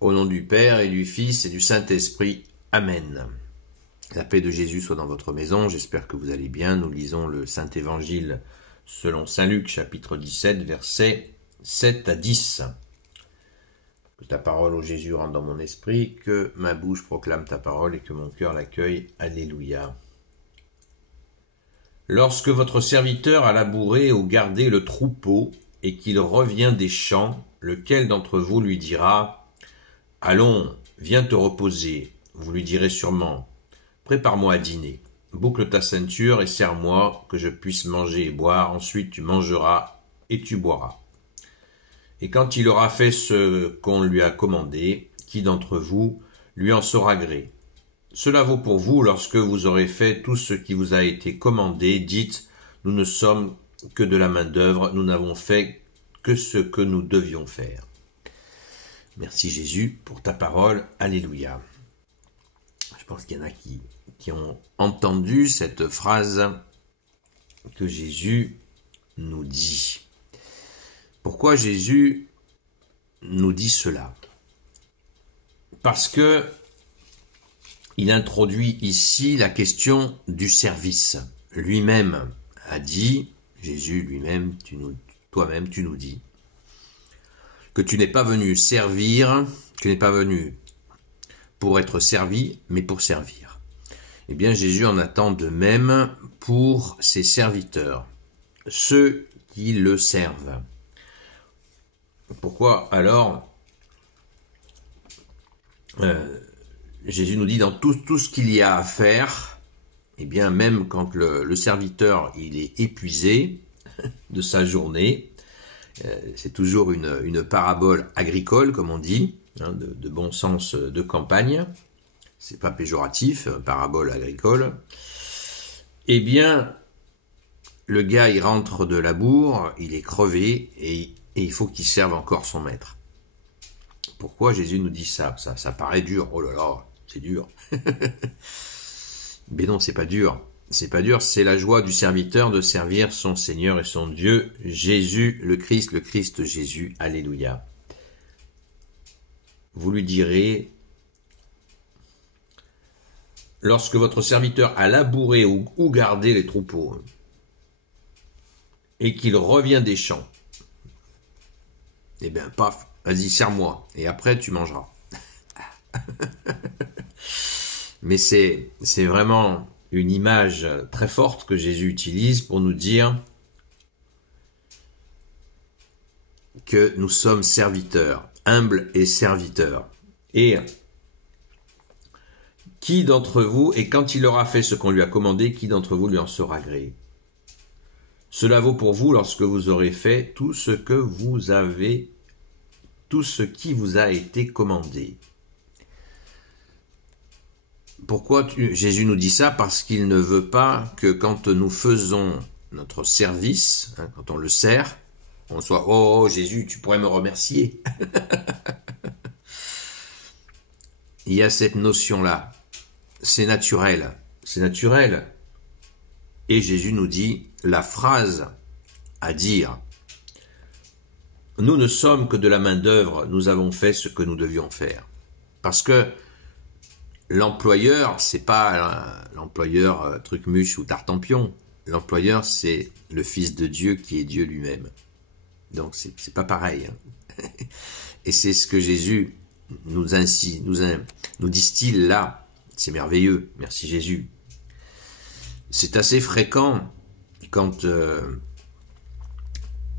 Au nom du Père et du Fils et du Saint-Esprit. Amen. La paix de Jésus soit dans votre maison. J'espère que vous allez bien. Nous lisons le Saint-Évangile selon Saint Luc, chapitre 17, versets 7 à 10. Que ta parole, ô Jésus, rentre dans mon esprit, que ma bouche proclame ta parole et que mon cœur l'accueille. Alléluia. Lorsque votre serviteur a labouré ou gardé le troupeau et qu'il revient des champs, lequel d'entre vous lui dira « Allons, viens te reposer », vous lui direz sûrement « Prépare-moi à dîner, boucle ta ceinture et serre-moi que je puisse manger et boire, ensuite tu mangeras et tu boiras. » Et quand il aura fait ce qu'on lui a commandé, qui d'entre vous lui en saura gré? Cela vaut pour vous lorsque vous aurez fait tout ce qui vous a été commandé. Dites, nous ne sommes que de la main-d'œuvre, nous n'avons fait que ce que nous devions faire. Merci Jésus pour ta parole. Alléluia. Je pense qu'il y en a qui ont entendu cette phrase que Jésus nous dit. Pourquoi Jésus nous dit cela? Parce que il introduit ici la question du service. Lui-même a dit, Jésus lui-même, toi-même tu nous dis, que tu n'es pas venu servir, tu n'es pas venu pour être servi, mais pour servir. Eh bien, Jésus en attend de même pour ses serviteurs, ceux qui le servent. Pourquoi alors Jésus nous dit dans tout ce qu'il y a à faire, eh bien même quand le serviteur il est épuisé de sa journée, c'est toujours une parabole agricole comme on dit, de bon sens de campagne, c'est pas péjoratif, parabole agricole, eh bien le gars il rentre de labour, il est crevé et il faut qu'il serve encore son maître. Pourquoi Jésus nous dit ça? Ça paraît dur, oh là là, c'est dur. Mais non, c'est pas dur. C'est pas dur, c'est la joie du serviteur de servir son Seigneur et son Dieu, Jésus, le Christ Jésus. Alléluia. Vous lui direz, lorsque votre serviteur a labouré ou gardé les troupeaux, et qu'il revient des champs, eh bien, paf, vas-y, serre-moi, et après tu mangeras. Mais c'est vraiment une image très forte que Jésus utilise pour nous dire que nous sommes serviteurs, humbles et serviteurs. Et qui d'entre vous, et quand il aura fait ce qu'on lui a commandé, qui d'entre vous lui en sera gré? Cela vaut pour vous lorsque vous aurez fait tout ce qui vous a été commandé. Pourquoi Jésus nous dit ça? Parce qu'il ne veut pas que quand nous faisons notre service, quand on le sert, on soit « Oh Jésus, tu pourrais me remercier ». Il y a cette notion-là. C'est naturel. C'est naturel. Et Jésus nous dit la phrase à dire « Nous ne sommes que de la main-d'œuvre, nous avons fait ce que nous devions faire. » Parce que l'employeur, c'est pas l'employeur Trucmuche ou Tartampion. L'employeur, c'est le Fils de Dieu qui est Dieu lui-même. Donc, c'est pas pareil. Et c'est ce que Jésus nous distille là. C'est merveilleux. Merci Jésus. C'est assez fréquent quand,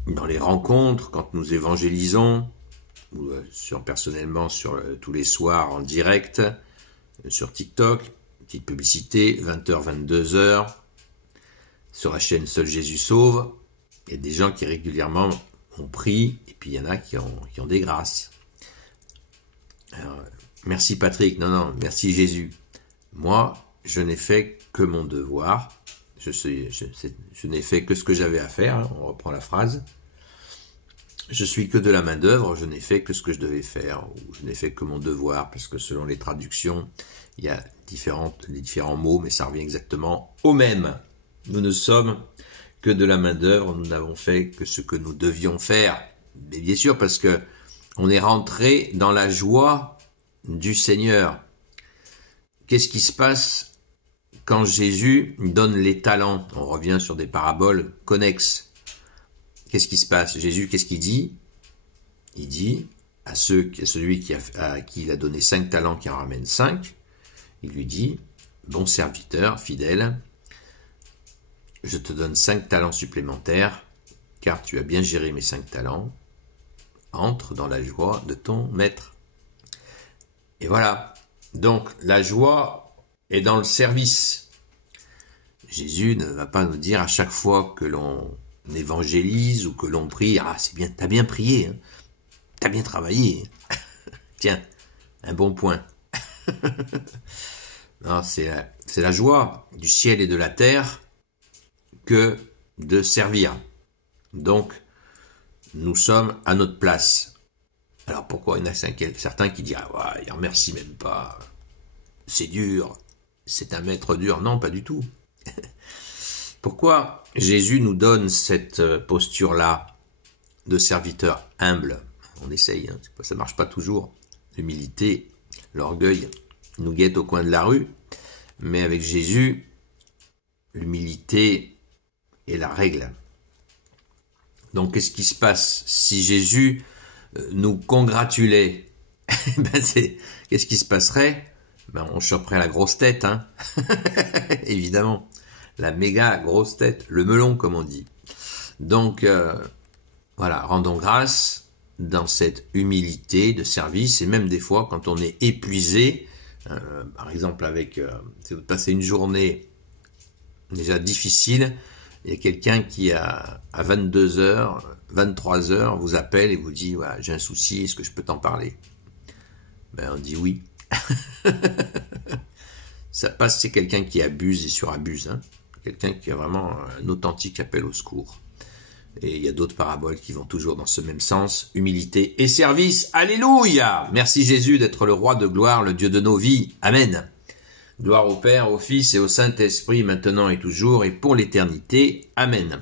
dans les rencontres, quand nous évangélisons, ou personnellement sur tous les soirs en direct, sur TikTok, petite publicité, 20h, 22h, sur la chaîne Seul Jésus Sauve. Il y a des gens qui régulièrement ont pris, et puis il y en a qui ont des grâces. Alors, merci Patrick, non, merci Jésus. Moi, je n'ai fait que mon devoir, je n'ai fait que ce que j'avais à faire, on reprend la phrase. Je suis que de la main-d'œuvre, je n'ai fait que ce que je devais faire, ou je n'ai fait que mon devoir, parce que selon les traductions, il y a les différents mots, mais ça revient exactement au même. Nous ne sommes que de la main-d'œuvre, nous n'avons fait que ce que nous devions faire. Mais bien sûr, parce que on est rentré dans la joie du Seigneur. Qu'est-ce qui se passe quand Jésus donne les talents? On revient sur des paraboles connexes. Qu'est-ce qui se passe? Jésus, qu'est-ce qu'il dit? Il dit à celui à qui il a donné 5 talents qui en ramène 5, il lui dit, bon serviteur, fidèle, je te donne 5 talents supplémentaires, car tu as bien géré mes 5 talents, entre dans la joie de ton maître. Et voilà, donc la joie est dans le service. Jésus ne va pas nous dire à chaque fois que l'on évangélise ou que l'on prie, ah c'est bien, t'as bien prié, hein. T'as bien travaillé. Tiens, un bon point. Non, c'est la joie du ciel et de la terre que de servir. Donc, nous sommes à notre place. Alors pourquoi il y en a certains qui disent « Ah ouais, il remercie même pas. C'est dur. C'est un maître dur. » Non, pas du tout. Pourquoi Jésus nous donne cette posture-là de serviteur humble? On essaye, hein. Ça marche pas toujours. L'humilité, l'orgueil nous guette au coin de la rue. Mais avec Jésus, l'humilité est la règle. Donc qu'est-ce qui se passe si Jésus nous congratulait? Qu'est-ce qui se passerait? On choperait la grosse tête, hein. Évidemment. La méga grosse tête. Le melon, comme on dit. Donc, voilà, rendons grâce dans cette humilité de service, et même des fois quand on est épuisé, par exemple si vous passez une journée déjà difficile, il y a quelqu'un qui à 22h, 23h vous appelle et vous dit ouais, j'ai un souci, est-ce que je peux t'en parler? On dit oui. Ça passe, c'est quelqu'un qui abuse et surabuse, hein. Quelqu'un qui a vraiment un authentique appel au secours. Et il y a d'autres paraboles qui vont toujours dans ce même sens. Humilité et service. Alléluia! Merci Jésus d'être le roi de gloire, le Dieu de nos vies. Amen. Gloire au Père, au Fils et au Saint-Esprit, maintenant et toujours et pour l'éternité. Amen.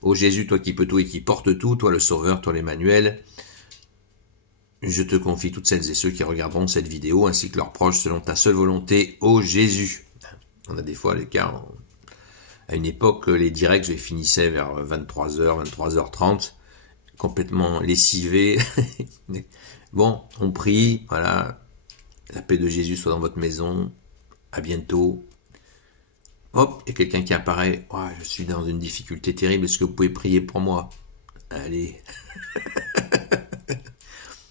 Ô Jésus, toi qui peux tout et qui portes tout, toi le Sauveur, toi l'Emmanuel, je te confie toutes celles et ceux qui regarderont cette vidéo, ainsi que leurs proches, selon ta seule volonté, ô Jésus. On a des fois les cas... À une époque, les directs, je les finissais vers 23h, 23h30, complètement lessivé. Bon, on prie, voilà, la paix de Jésus soit dans votre maison, à bientôt. Hop, il y a quelqu'un qui apparaît, oh, je suis dans une difficulté terrible, est-ce que vous pouvez prier pour moi? Allez.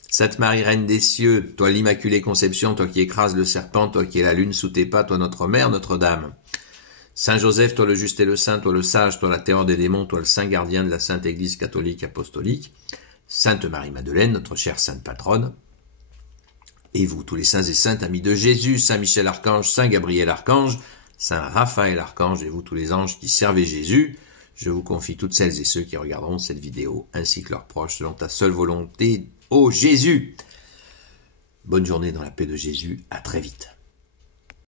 Sainte Marie, Reine des cieux, toi l'Immaculée Conception, toi qui écrases le serpent, toi qui es la lune sous tes pas, toi notre mère, Notre-Dame. Saint Joseph, toi le juste et le saint, toi le sage, toi la terreur des démons, toi le saint gardien de la Sainte Église catholique apostolique, Sainte Marie-Madeleine, notre chère sainte patronne, et vous, tous les saints et saintes, amis de Jésus, Saint Michel Archange, Saint Gabriel Archange, Saint Raphaël Archange, et vous, tous les anges qui servez Jésus, je vous confie toutes celles et ceux qui regarderont cette vidéo, ainsi que leurs proches, selon ta seule volonté, ô Jésus. Bonne journée dans la paix de Jésus, à très vite.